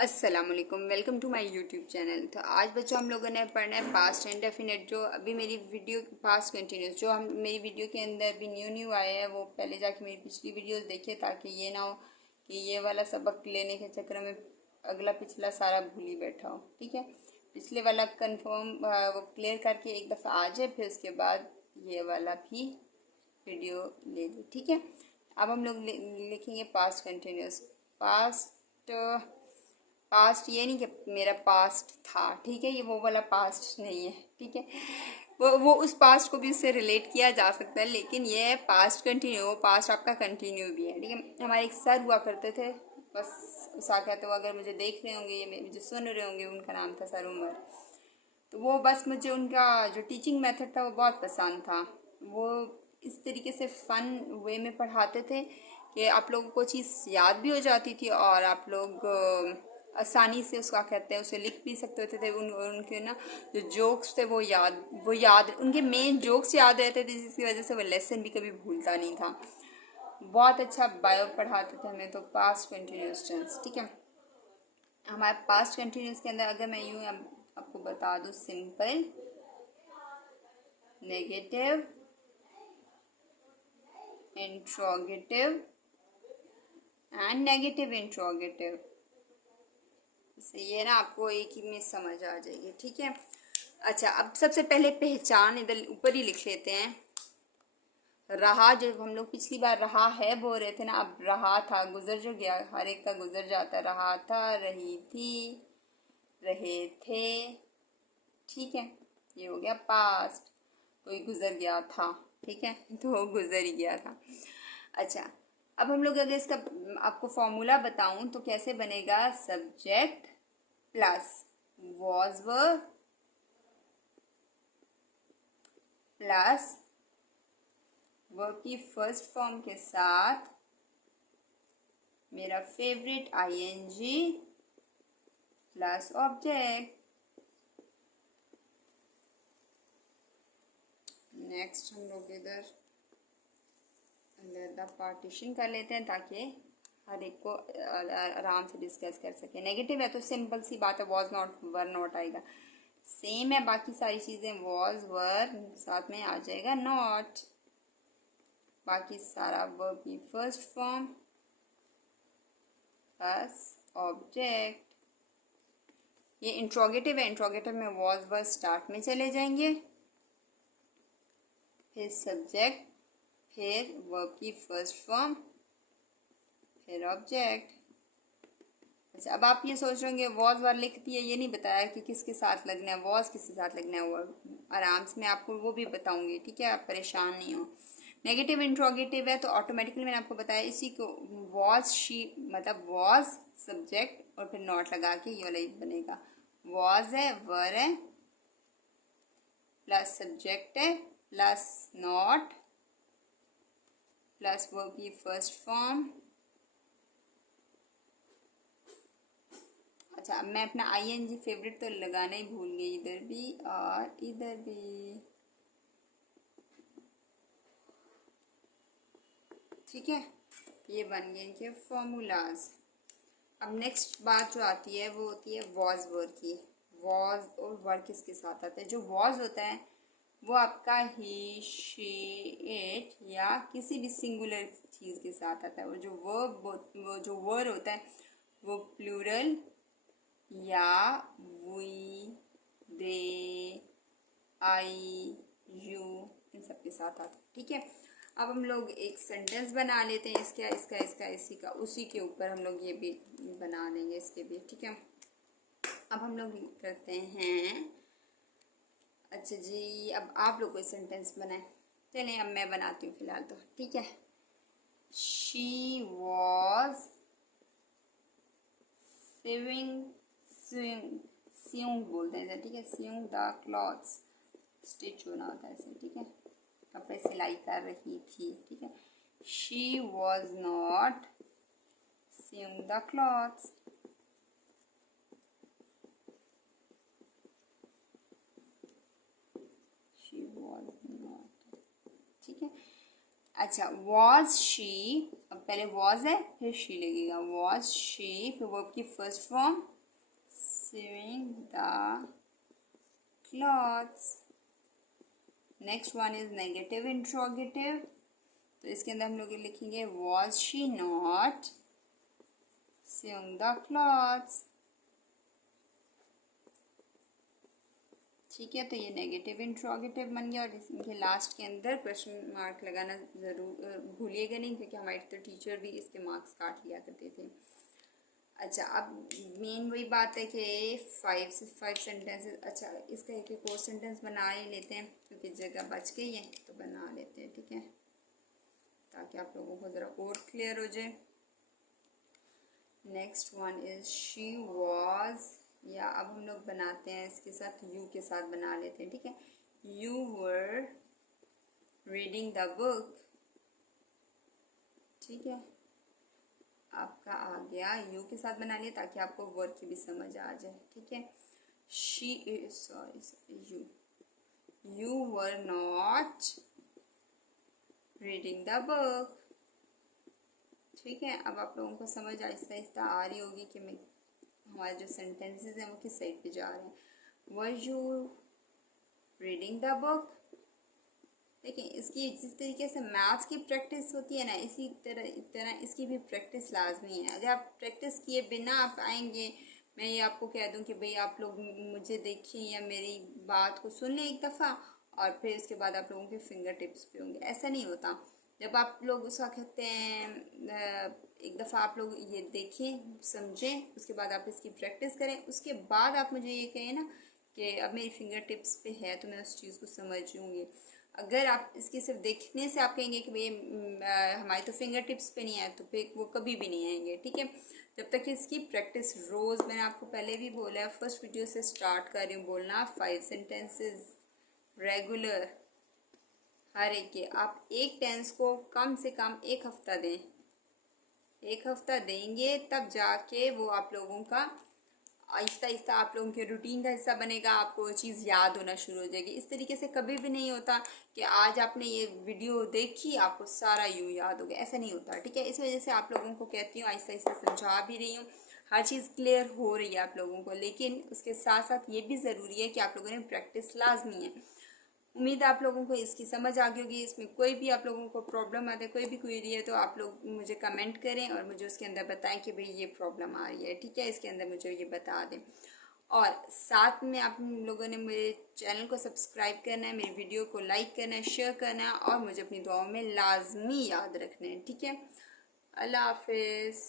अस्सलाम वालेकुम, welcome to my YouTube channel. तो आज बच्चों हम लोगों ने पढ़ना है पास्ट इंडेफिनिट। जो अभी मेरी वीडियो पास्ट कंटिन्यूस जो हम मेरी वीडियो के अंदर भी न्यू आया है वो पहले जाके मेरी पिछली वीडियोस देखिए, ताकि ये ना हो कि ये वाला सबक लेने के चक्कर में अगला पिछला सारा भूल ही बैठा हो। ठीक है, पिछले वाला कंफर्म वो क्लियर करके एक दफ़ा आ जाए, फिर उसके बाद ये वाला भी वीडियो ले ली। ठीक है, अब हम लोग लिखेंगे पास्ट कंटिन्यूस। पास्ट पास्ट ये नहीं कि मेरा पास्ट था, ठीक है, ये वो वाला पास्ट नहीं है। ठीक है, वो उस पास्ट को भी उससे रिलेट किया जा सकता है, लेकिन ये है पास्ट कंटिन्यू। पास्ट आपका कंटिन्यू भी है। ठीक है, हमारे एक सर हुआ करते थे, बस उसाका, तो अगर मुझे देख रहे होंगे या मुझे सुन रहे होंगे, उनका नाम था सर उमर। तो वो बस मुझे उनका जो टीचिंग मेथड था वो बहुत पसंद था। वो इस तरीके से फ़न वे में पढ़ाते थे कि आप लोगों को चीज़ याद भी हो जाती थी और आप लोग आसानी से उसका कहते हैं उसे लिख भी सकते होते थे। उनके ना जो जोक्स थे वो याद उनके मेन जोक्स याद रहते थे, जिसकी वजह से वो लेसन भी कभी भूलता नहीं था। बहुत अच्छा बायो पढ़ाते थे हमें। तो पास्ट कंटिन्यूस टेंस, ठीक है, हमारे पास्ट कंटिन्यूस के अंदर अगर मैं यूँ आपको बता दूँ, simple, negative, interrogative and negative interrogative, इससे ये ना आपको एक ही में समझ आ जाएगी। ठीक है, अच्छा, अब सबसे पहले पहचान इधर ऊपर ही लिख लेते हैं। रहा, जब हम लोग पिछली बार रहा है बोल रहे थे ना, अब रहा था, गुजर जो गया, हर एक का गुजर जाता। रहा था, रही थी, रहे थे। ठीक है, ये हो गया पास्ट। कोई गुजर गया था, ठीक है, तो वो गुजर ही गया था। अच्छा, अब हम लोग अगर इसका आपको फॉर्मूला बताऊं तो कैसे बनेगा। Subject plus was were plus verb की फर्स्ट फॉर्म के साथ मेरा favourite I N G plus object. Next हम लोग इधर अलग पार्टीशन कर लेते हैं ताकि हर एक को आराम से डिस्कस कर सके। नेगेटिव है तो सिंपल सी बात है, वॉज नॉट वर नॉट आएगा। सेम है बाकी सारी चीज़ें, वॉज वर साथ में आ जाएगा नॉट। बाकी सारा वर्ब की फर्स्ट फॉर्म प्लस ऑब्जेक्ट। ये इंट्रोगेटिव है, इंट्रोगेटिव में वॉज वर स्टार्ट में चले जाएंगे, फिर सब्जेक्ट, फिर वर्ब की फर्स्ट फॉर्म, फिर ऑब्जेक्ट। अच्छा, अब आप ये सोच रहे होंगे वॉज वर लिख दिया, ये नहीं बताया कि किसके साथ लगना है, वॉज किसके साथ लगना है। वो आराम से मैं आपको वो भी बताऊंगी, ठीक है, आप परेशान नहीं हो। नेगेटिव इंट्रोगेटिव है तो ऑटोमेटिकली मैंने आपको बताया इसी को वॉज शी, मतलब वॉज सब्जेक्ट और फिर नॉट लगा के ये वाला बनेगा। वॉज है, वर है, प्लस सब्जेक्ट है, प्लस नॉट, प्लस वर्ब की फर्स्ट फॉर्म। अच्छा, अब मैं अपना आईएनजी फेवरेट तो लगाना ही भूल गई, इधर भी और इधर भी। ठीक है, ये बन गए इनके फॉर्मूलाज। अब नेक्स्ट बात जो आती है वो होती है वॉज वर की। वॉज और वर किसके साथ आता है। जो वॉज होता है वो आपका ही, शी, इट या किसी भी सिंगुलर चीज़ के साथ आता है। और जो वो जो वर होता है वो प्लूरल या वी, दे, आई, यू, इन सब के साथ आता है। ठीक है, अब हम लोग एक सेंटेंस बना लेते हैं इसका इसका इसका इसी का, उसी के ऊपर हम लोग ये भी बना लेंगे इसके भी। ठीक है, अब हम लोग करते हैं। अच्छा जी, अब आप लोग कोई सेंटेंस बनाए। चलें, अब मैं बनाती हूँ फिलहाल तो। ठीक है, शी वॉज सिविंग, सियूंग बोलते हैं, ठीक है, सियूंग द क्लॉथ्स, स्टिच होना होता है ऐसे। ठीक है, कपड़े सिलाई कर रही थी। ठीक है, she was not sewing the clothes. She was not. ठीक है, अच्छा, वॉज शी अब पहले वॉज है फिर शी लगेगा, वॉज शी, फिर वर्ब की first form sewing the clothes. Next one is negative interrogative, तो इसके अंदर हम लोग लिखेंगे was she not sewing the clothes. ठीक है, तो ये नेगेटिव इंट्रोगेटिव बन गया और इनके लास्ट के अंदर क्वेश्चन मार्क लगाना ज़रूर भूलिएगा नहीं, क्योंकि हमारे तो टीचर भी इसके मार्क्स काट लिया करते थे। अच्छा, अब मेन वही बात है कि 5 सेंटेंसेस, अच्छा इसका एक और सेंटेंस बना ही लेते हैं क्योंकि जगह बच गई है, तो बना लेते हैं, ठीक है, ताकि आप लोगों को ज़रा और क्लियर हो जाए। Next one is she was, या अब हम लोग बनाते हैं इसके साथ यू के साथ बना लेते हैं, ठीक है। You were reading the book, ठीक है, आपका आ गया, यू के साथ बना लिया ताकि आपको वर्ड की भी समझ आ जाए, ठीक है। She is, sorry, you were not reading the book, ठीक है। अब आप लोगों को समझ आहिस्ता आहिस्ता आ रही होगी कि मैं हमारे जो सेंटेंसेस हैं वो किस साइड पे जा रहे हैं। Were you reading the book, देखिए इसकी जिस तरीके से मैथ्स की प्रैक्टिस होती है ना, इसी तरह इसकी भी प्रैक्टिस लाजमी है। अगर आप प्रैक्टिस किए बिना आप आएंगे, मैं ये आपको कह दूं कि भाई आप लोग मुझे देखिए या मेरी बात को सुन लें एक दफ़ा और फिर इसके बाद आप लोगों के फिंगर टिप्स पे होंगे, ऐसा नहीं होता। जब आप लोग उसका कहते हैं एक दफ़ा आप लोग ये देखें समझें, उसके बाद आप इसकी प्रैक्टिस करें, उसके बाद आप मुझे ये कहें ना कि अब मेरी फिंगर टिप्स पे है तो मैं उस चीज़ को समझ लूँगी। अगर आप इसकी सिर्फ देखने से आप कहेंगे कि भाई हमारी तो फिंगर टिप्स पे नहीं आए, तो फिर वो कभी भी नहीं आएंगे, ठीक है। जब तक इसकी प्रैक्टिस रोज़, मैंने आपको पहले भी बोला है, फर्स्ट वीडियो से स्टार्ट कर रही हूँ बोलना, 5 सेंटेंसेस रेगुलर हर एक के। आप एक टेंस को कम से कम एक हफ्ता दें, एक हफ्ता देंगे तब जाके वो आप लोगों का आहिस्ता आहिस्ता आप लोगों के रूटीन का हिस्सा बनेगा, आपको वो चीज़ याद होना शुरू हो जाएगी। इस तरीके से कभी भी नहीं होता कि आज आपने ये वीडियो देखी आपको सारा यूँ याद हो गया, ऐसा नहीं होता, ठीक है। इस वजह से आप लोगों को कहती हूँ, आहिस्ता आहिस्ता समझा भी रही हूँ, हर चीज़ क्लियर हो रही है आप लोगों को, लेकिन उसके साथ साथ ये भी ज़रूरी है कि आप लोगों ने प्रैक्टिस लाजमी है। उम्मीद है आप लोगों को इसकी समझ आ गई होगी। इसमें कोई भी आप लोगों को प्रॉब्लम आती है, कोई भी क्वेरी है, तो आप लोग मुझे कमेंट करें और मुझे उसके अंदर बताएं कि भाई ये प्रॉब्लम आ रही है, ठीक है, इसके अंदर मुझे ये बता दें। और साथ में आप लोगों ने मेरे चैनल को सब्सक्राइब करना है, मेरी वीडियो को लाइक करना है, शेयर करना है और मुझे अपनी दुआओं में लाजमी याद रखना है, ठीक है। अल्लाह हाफिज़।